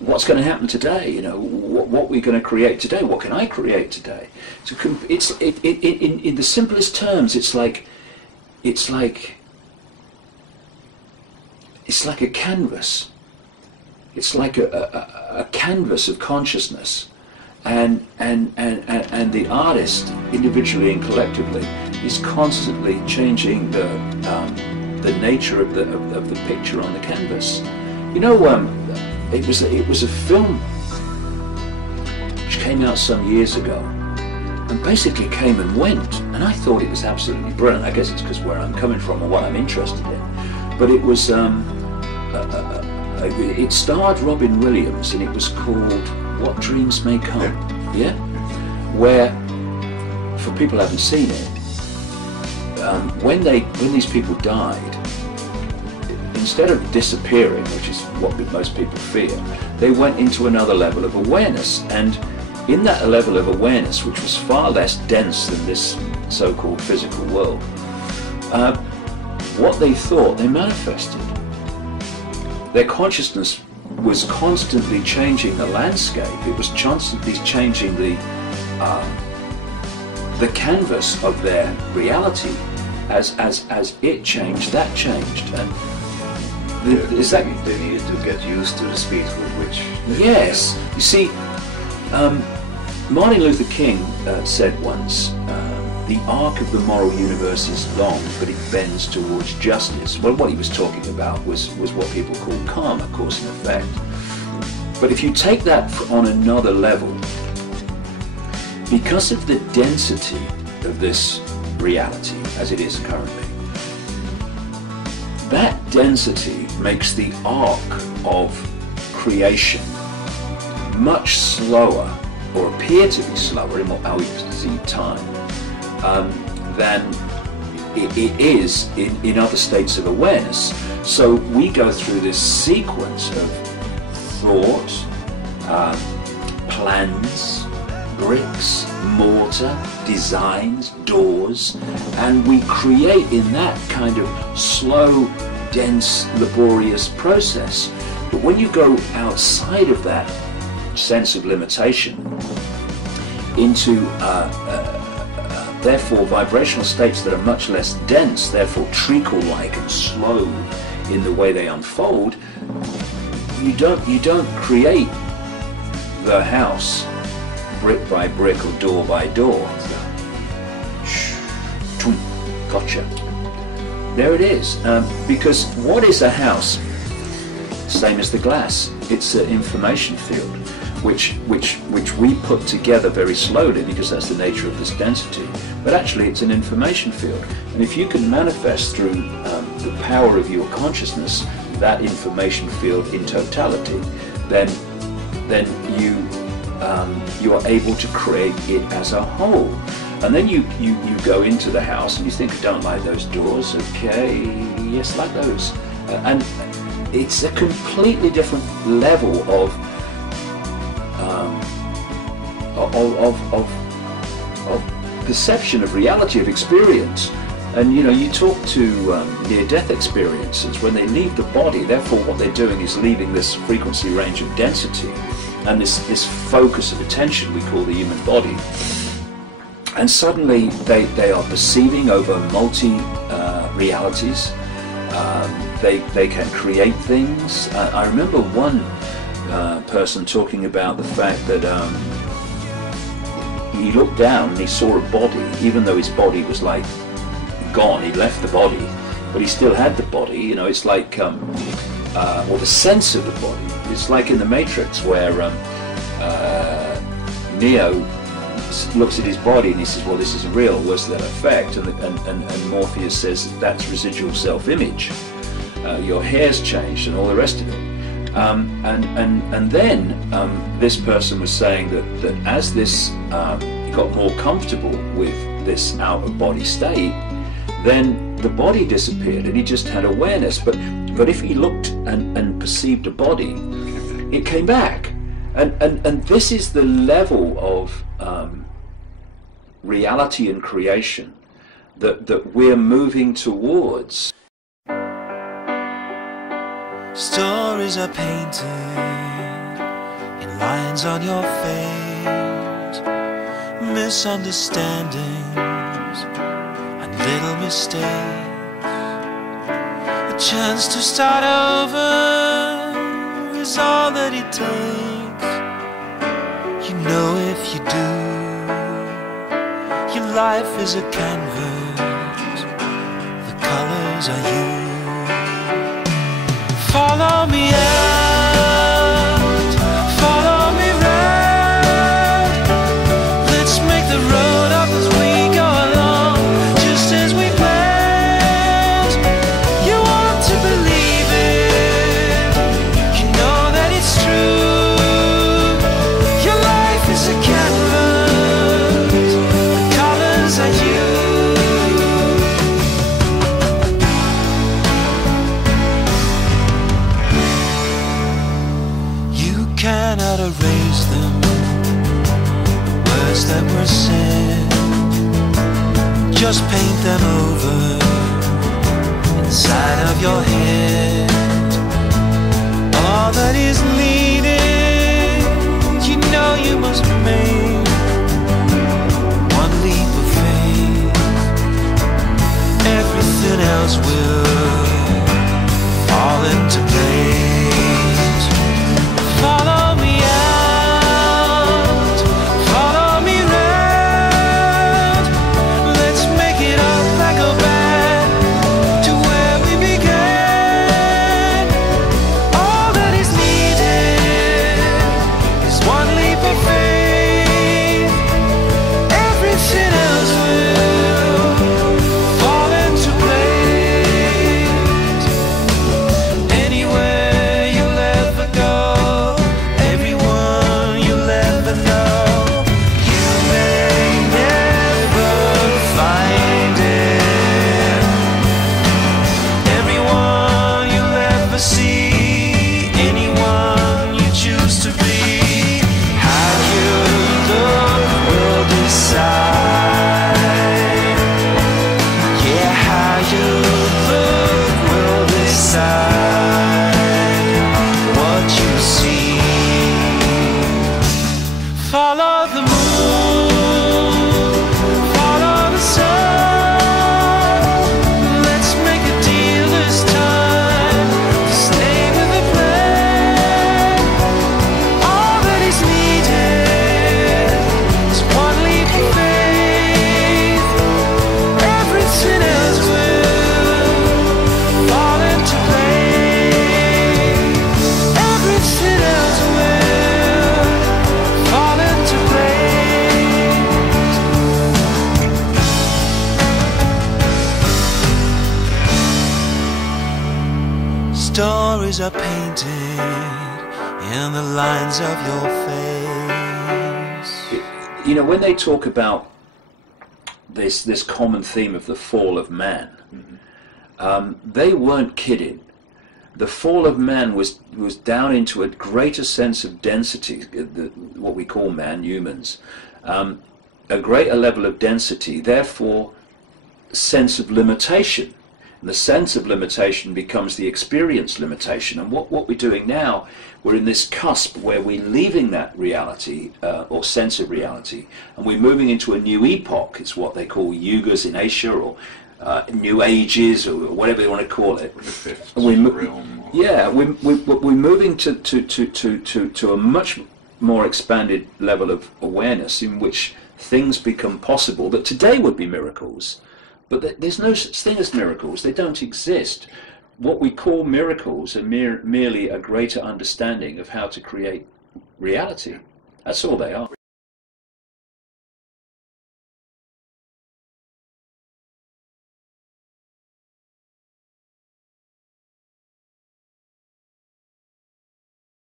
what's going to happen today? You know, what we're going to create today? What can I create today? So in the simplest terms, it's like a canvas. It's like a canvas of consciousness, and the artist, individually and collectively, is constantly changing the nature of the picture on the canvas. You know, it was a film which came out some years ago, and basically came and went, and I thought it was absolutely brilliant. I guess it's because where I'm coming from and what I'm interested in. But it was it starred Robin Williams, and it was called What Dreams May Come. Yeah, where, for people who haven't seen it, when these people died, instead of disappearing, which is what most people fear, they went into another level of awareness, and in that level of awareness, which was far less dense than this so-called physical world, what they thought, they manifested. Their consciousness was constantly changing the landscape. It was constantly changing the canvas of their reality. As it changed, that changed. And they needed to get used to the speed with which... Yes. You see, Martin Luther King said once, the arc of the moral universe is long, but it bends towards justice. Well, what he was talking about was what people call karma, cause and effect. But if you take that on another level, because of the density of this reality as it is currently, that density makes the arc of creation much slower, or appear to be slower in how we see time, than it is in other states of awareness. So we go through this sequence of thought, plans, bricks, mortar, designs, doors, and we create in that kind of slow, dense, laborious process. But when you go outside of that sense of limitation into therefore vibrational states that are much less dense, therefore treacle-like and slow in the way they unfold, you don't create the house brick by brick or door by door. Gotcha. There it is. Because what is a house? Same as the glass. It's an information field, which we put together very slowly because that's the nature of this density. But actually, it's an information field, and if you can manifest through the power of your consciousness that information field in totality, then you are able to create it as a whole. And then you go into the house and you think, I don't like those doors. Okay, yes, like those, and it's a completely different level of perception of reality, of experience. And you know, you talk to near-death experiencers, when they leave the body, therefore what they're doing is leaving this frequency range of density and this focus of attention we call the human body, and suddenly they are perceiving over multi-realities. They can create things. I remember one person talking about the fact that he looked down and he saw a body, even though his body was like gone, he'd left the body, but he still had the body. You know, it's like, or the sense of the body. It's like in the Matrix where Neo looks at his body and he says, well, this isn't real, where's that effect? And Morpheus says, that's residual self-image. Your hair's changed and all the rest of it. And then this person was saying that as this he got more comfortable with this out-of-body state, then the body disappeared and he just had awareness. But if he looked and perceived a body, it came back. And this is the level of reality and creation that we're moving towards. Stories are painted lines on your face, misunderstandings and little mistakes. A chance to start over is all that it takes. You know if you do, your life is a canvas, the colors are you. Follow me out, follow me round. Let's make the road up as we go along, just as we planned. You want to believe it, you know that it's true. Your life is a canvas, the colors are you. Cannot erase them, the words that were said. Just paint them over inside of your head. All that is needed, you know you must make one leap of faith. Everything else will fall into place. Follow me out, follow me round. Let's make it up and go back to where we began. All that is needed is one leap of faith. Everything else will fall into place. Anywhere you'll ever go, follow the moon, follow the sun. Let's make a deal this time to stay with the plan. All that is needed is one leap of faith. Everything else will fall into place. Everything else will fall into place. Stories are painted in the lines of your face. You know, when they talk about this common theme of the fall of man, they weren't kidding. The fall of man was down into a greater sense of density, what we call man, humans, a greater level of density, therefore sense of limitation. And the sense of limitation becomes the experience limitation. And what we're doing now, we're in this cusp where we're leaving that reality or sense of reality, and we're moving into a new epoch. It's what they call yugas in Asia, or new ages, or whatever you want to call it. And we're moving to a much more expanded level of awareness in which things become possible that today would be miracles. But there's no such thing as miracles. They don't exist. What we call miracles are merely a greater understanding of how to create reality. That's all they are.